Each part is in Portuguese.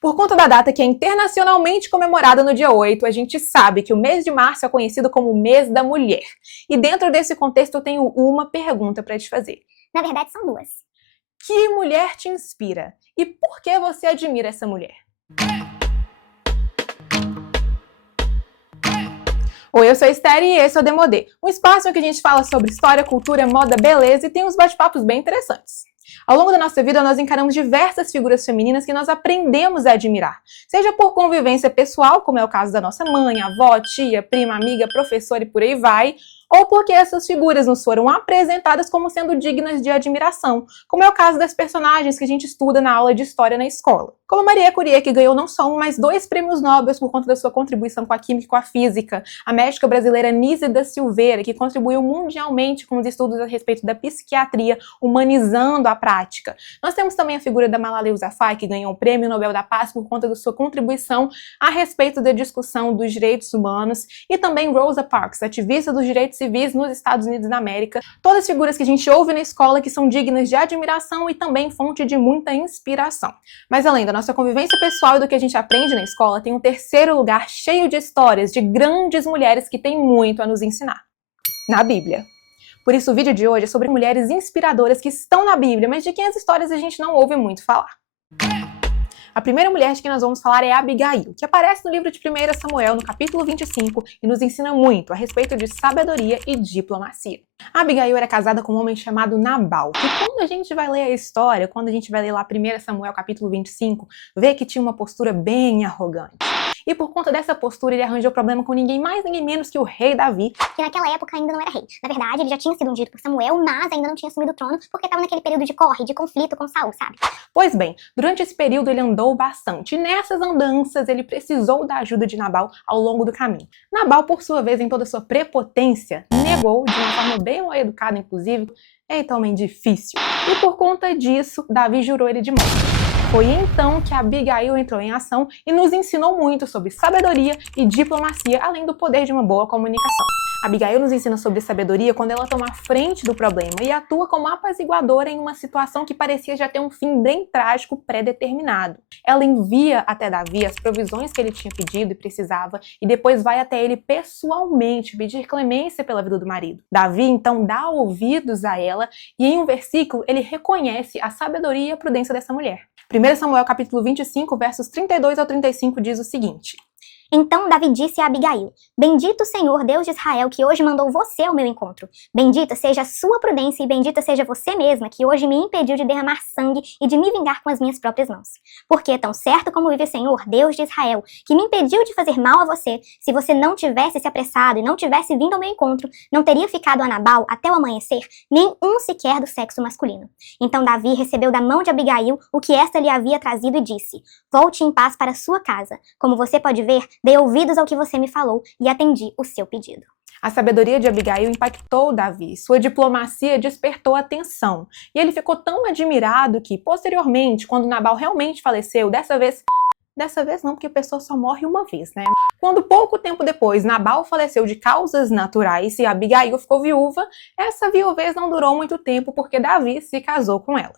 Por conta da data que é internacionalmente comemorada no dia 8, a gente sabe que o mês de março é conhecido como o mês da mulher. E dentro desse contexto eu tenho uma pergunta para te fazer. Na verdade, são duas. Que mulher te inspira? E por que você admira essa mulher? Oi, eu sou a Esther e esse é o Demodê, um espaço em que a gente fala sobre história, cultura, moda, beleza e tem uns bate-papos bem interessantes. Ao longo da nossa vida, nós encaramos diversas figuras femininas que nós aprendemos a admirar, seja por convivência pessoal, como é o caso da nossa mãe, avó, tia, prima, amiga, professora e por aí vai, ou porque essas figuras nos foram apresentadas como sendo dignas de admiração, como é o caso das personagens que a gente estuda na aula de história na escola. Como Maria Curie, que ganhou não só um, mas 2 prêmios Nobel por conta da sua contribuição com a química e com a física. A médica brasileira Nise da Silveira, que contribuiu mundialmente com os estudos a respeito da psiquiatria, humanizando a prática. Nós temos também a figura da Malala Yousafzai, que ganhou o Prêmio Nobel da Paz por conta da sua contribuição a respeito da discussão dos direitos humanos, e também Rosa Parks, ativista dos direitos civis nos Estados Unidos da América. Todas figuras que a gente ouve na escola que são dignas de admiração e também fonte de muita inspiração. Mas além da nossa convivência pessoal e do que a gente aprende na escola, tem um terceiro lugar cheio de histórias de grandes mulheres que têm muito a nos ensinar. Na Bíblia. Por isso o vídeo de hoje é sobre mulheres inspiradoras que estão na Bíblia, mas de quem as histórias a gente não ouve muito falar. A primeira mulher de quem nós vamos falar é Abigail, que aparece no livro de 1 Samuel, no capítulo 25, e nos ensina muito a respeito de sabedoria e diplomacia. A Abigail era casada com um homem chamado Nabal, que quando a gente vai ler a história, quando a gente vai ler lá 1 Samuel, capítulo 25, vê que tinha uma postura bem arrogante. E por conta dessa postura, ele arranjou problema com ninguém mais, ninguém menos que o rei Davi, Que naquela época ainda não era rei. Na verdade, ele já tinha sido ungido por Samuel, mas ainda não tinha assumido o trono, porque estava naquele período de corre, de conflito com Saul, sabe? Pois bem, durante esse período ele andou bastante, e nessas andanças ele precisou da ajuda de Nabal ao longo do caminho. Nabal, por sua vez, em toda a sua prepotência, negou, de uma forma bem mal educada, inclusive, eita, homem difícil. E por conta disso, Davi jurou ele de morte. Foi então que Abigail entrou em ação e nos ensinou muito sobre sabedoria e diplomacia, além do poder de uma boa comunicação. Abigail nos ensina sobre sabedoria quando ela toma a frente do problema e atua como apaziguadora em uma situação que parecia já ter um fim bem trágico pré-determinado. Ela envia até Davi as provisões que ele tinha pedido e precisava e depois vai até ele pessoalmente pedir clemência pela vida do marido. Davi então dá ouvidos a ela e em um versículo ele reconhece a sabedoria e a prudência dessa mulher. 1 Samuel capítulo 25, versos 32 ao 35 diz o seguinte: Então Davi disse a Abigail: Bendito o Senhor, Deus de Israel, que hoje mandou você ao meu encontro. Bendita seja a sua prudência e bendita seja você mesma, que hoje me impediu de derramar sangue e de me vingar com as minhas próprias mãos. Porque tão certo como vive o Senhor, Deus de Israel, que me impediu de fazer mal a você, se você não tivesse se apressado e não tivesse vindo ao meu encontro, não teria ficado a Nabal até o amanhecer, nem um sequer do sexo masculino. Então Davi recebeu da mão de Abigail o que esta lhe havia trazido e disse: Volte em paz para sua casa. Como você pode ver, dei ouvidos ao que você me falou e atendi o seu pedido. A sabedoria de Abigail impactou Davi, sua diplomacia despertou atenção, e ele ficou tão admirado que, posteriormente, quando Nabal realmente faleceu, dessa vez não, porque a pessoa só morre uma vez, né? Quando pouco tempo depois Nabal faleceu de causas naturais e Abigail ficou viúva, essa viuvez não durou muito tempo porque Davi se casou com ela.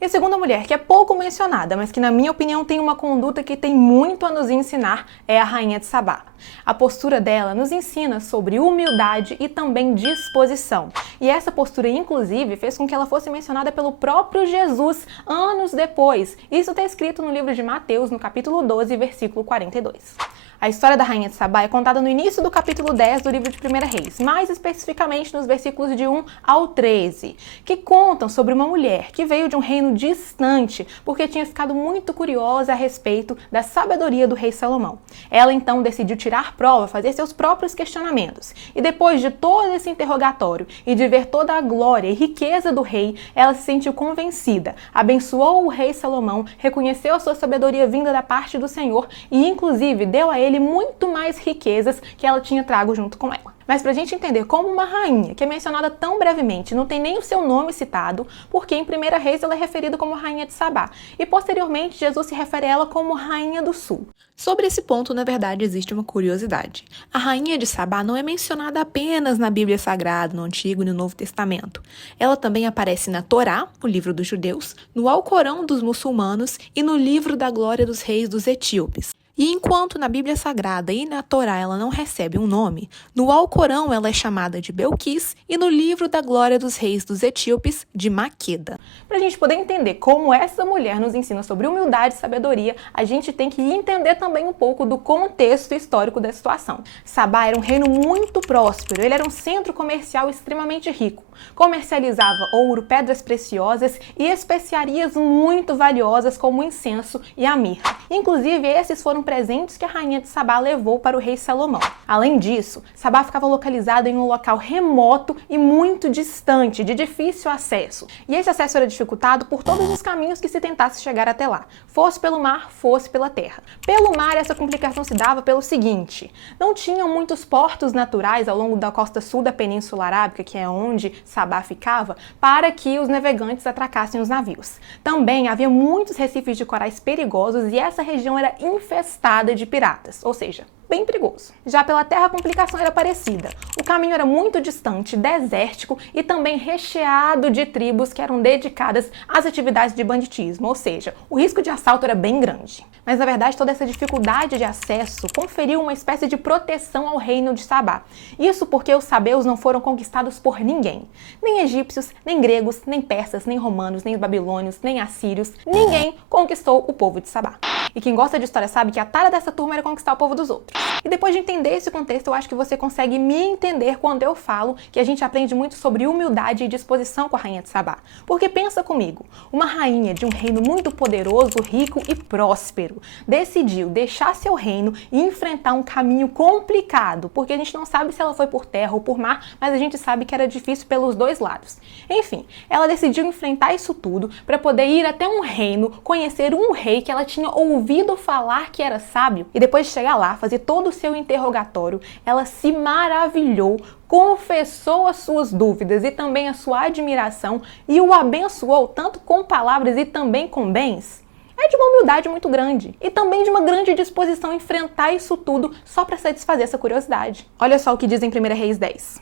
E a segunda mulher, que é pouco mencionada, mas que na minha opinião tem uma conduta que tem muito a nos ensinar, é a Rainha de Sabá. A postura dela nos ensina sobre humildade e também disposição. E essa postura, inclusive, fez com que ela fosse mencionada pelo próprio Jesus anos depois. Isso está escrito no livro de Mateus, no capítulo 12, versículo 42. A história da Rainha de Sabá é contada no início do capítulo 10 do livro de 1 Reis, mais especificamente nos versículos de 1 ao 13, que contam sobre uma mulher que veio de um reino distante porque tinha ficado muito curiosa a respeito da sabedoria do rei Salomão. Ela então decidiu tirar prova, fazer seus próprios questionamentos. E depois de todo esse interrogatório e de ver toda a glória e riqueza do rei, ela se sentiu convencida, abençoou o rei Salomão, reconheceu a sua sabedoria vinda da parte do Senhor e inclusive deu a ele muito mais riquezas que ela tinha trago junto com ela. Mas para a gente entender como uma rainha, que é mencionada tão brevemente, não tem nem o seu nome citado, porque em 1 Reis ela é referida como Rainha de Sabá, e posteriormente Jesus se refere a ela como Rainha do Sul. Sobre esse ponto, na verdade, existe uma curiosidade. A Rainha de Sabá não é mencionada apenas na Bíblia Sagrada, no Antigo e no Novo Testamento. Ela também aparece na Torá, o livro dos judeus, no Alcorão dos muçulmanos e no livro da Glória dos Reis dos Etíopes. E enquanto na Bíblia Sagrada e na Torá ela não recebe um nome, no Alcorão ela é chamada de Belquis e no livro da Glória dos Reis dos Etíopes de Maqueda. Para a gente poder entender como essa mulher nos ensina sobre humildade e sabedoria, a gente tem que entender também um pouco do contexto histórico da situação. Sabá era um reino muito próspero, ele era um centro comercial extremamente rico. Comercializava ouro, pedras preciosas e especiarias muito valiosas como o incenso e a mirra. Inclusive, esses foram presentes que a rainha de Sabá levou para o rei Salomão. Além disso, Sabá ficava localizado em um local remoto e muito distante, de difícil acesso. E esse acesso era dificultado por todos os caminhos que se tentasse chegar até lá, fosse pelo mar, fosse pela terra. Pelo mar, essa complicação se dava pelo seguinte: não tinham muitos portos naturais ao longo da costa sul da Península Arábica, que é onde Sabá ficava, para que os navegantes atracassem os navios. Também havia muitos recifes de corais perigosos e essa região era infestada de piratas, ou seja, bem perigoso. Já pela terra a complicação era parecida. O caminho era muito distante, desértico e também recheado de tribos que eram dedicadas às atividades de banditismo, ou seja, o risco de assalto era bem grande. Mas na verdade toda essa dificuldade de acesso conferiu uma espécie de proteção ao reino de Sabá. Isso porque os sabeus não foram conquistados por ninguém. Nem egípcios, nem gregos, nem persas, nem romanos, nem babilônios, nem assírios. Ninguém conquistou o povo de Sabá. E quem gosta de história sabe que a tara dessa turma era conquistar o povo dos outros. E depois de entender esse contexto, eu acho que você consegue me entender quando eu falo que a gente aprende muito sobre humildade e disposição com a rainha de Sabá. Porque pensa comigo, uma rainha de um reino muito poderoso, rico e próspero, decidiu deixar seu reino e enfrentar um caminho complicado, porque a gente não sabe se ela foi por terra ou por mar, mas a gente sabe que era difícil pelos dois lados. Enfim, ela decidiu enfrentar isso tudo para poder ir até um reino, conhecer um rei que ela tinha ouvido falar que era sábio, e depois de chegar lá, fazer todo o seu interrogatório, ela se maravilhou, confessou as suas dúvidas e também a sua admiração e o abençoou tanto com palavras e também com bens. É de uma humildade muito grande e também de uma grande disposição a enfrentar isso tudo só para satisfazer essa curiosidade. Olha só o que diz em 1 Reis 10.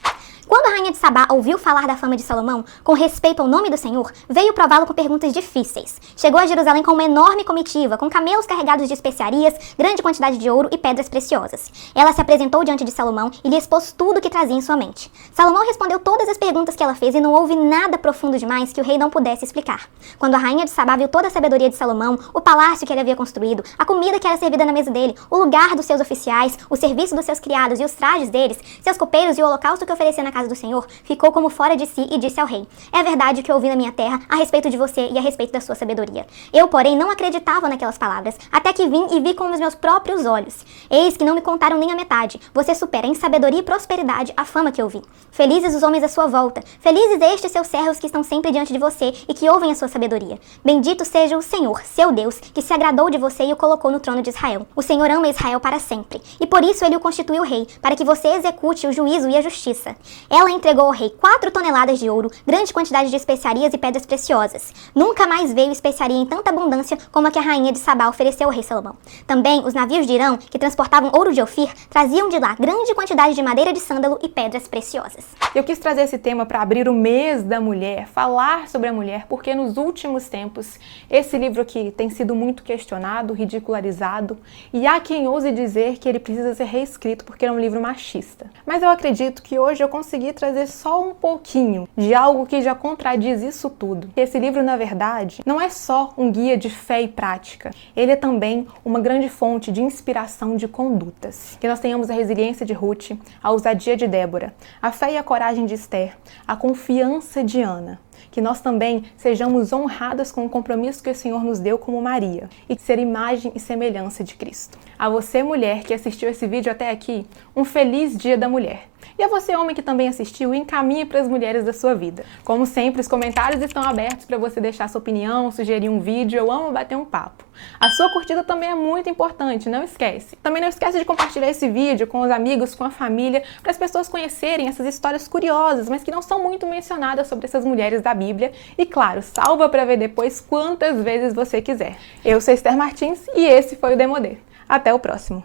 Quando a rainha de Sabá ouviu falar da fama de Salomão, com respeito ao nome do Senhor, veio prová-lo com perguntas difíceis. Chegou a Jerusalém com uma enorme comitiva, com camelos carregados de especiarias, grande quantidade de ouro e pedras preciosas. Ela se apresentou diante de Salomão e lhe expôs tudo o que trazia em sua mente. Salomão respondeu todas as perguntas que ela fez e não houve nada profundo demais que o rei não pudesse explicar. Quando a rainha de Sabá viu toda a sabedoria de Salomão, o palácio que ele havia construído, a comida que era servida na mesa dele, o lugar dos seus oficiais, o serviço dos seus criados e os trajes deles, seus copeiros e o holocausto que oferecia na casa do Senhor, ficou como fora de si e disse ao rei: é verdade o que ouvi na minha terra a respeito de você e a respeito da sua sabedoria. Eu, porém, não acreditava naquelas palavras, até que vim e vi com os meus próprios olhos. Eis que não me contaram nem a metade. Você supera em sabedoria e prosperidade a fama que eu vi. Felizes os homens à sua volta. Felizes estes seus servos que estão sempre diante de você e que ouvem a sua sabedoria. Bendito seja o Senhor, seu Deus, que se agradou de você e o colocou no trono de Israel. O Senhor ama Israel para sempre. E por isso ele o constituiu rei, para que você execute o juízo e a justiça. Ela entregou ao rei 4 toneladas de ouro, grande quantidade de especiarias e pedras preciosas. Nunca mais veio especiaria em tanta abundância como a que a rainha de Sabá ofereceu ao rei Salomão. Também os navios de Irão, que transportavam ouro de Ofir, traziam de lá grande quantidade de madeira de sândalo e pedras preciosas. Eu quis trazer esse tema para abrir o mês da mulher, falar sobre a mulher, porque nos últimos tempos esse livro aqui tem sido muito questionado, ridicularizado, e há quem ouse dizer que ele precisa ser reescrito porque é um livro machista. Mas eu acredito que hoje eu consegui trazer só um pouquinho de algo que já contradiz isso tudo. Esse livro, na verdade, não é só um guia de fé e prática, ele é também uma grande fonte de inspiração de condutas. Que nós tenhamos a resiliência de Ruth, a ousadia de Débora, a fé e a coragem de Esther, a confiança de Ana. que nós também sejamos honradas com o compromisso que o Senhor nos deu como Maria, e ser imagem e semelhança de Cristo. A você, mulher, que assistiu esse vídeo até aqui, um feliz Dia da Mulher. E a você, homem, que também assistiu, encaminhe para as mulheres da sua vida. Como sempre, os comentários estão abertos para você deixar sua opinião, sugerir um vídeo, eu amo bater um papo. A sua curtida também é muito importante, não esquece. Também não esquece de compartilhar esse vídeo com os amigos, com a família, para as pessoas conhecerem essas histórias curiosas, mas que não são muito mencionadas sobre essas mulheres da Bíblia. E claro, salva para ver depois quantas vezes você quiser. Eu sou Esther Martins e esse foi o Demodê. Até o próximo!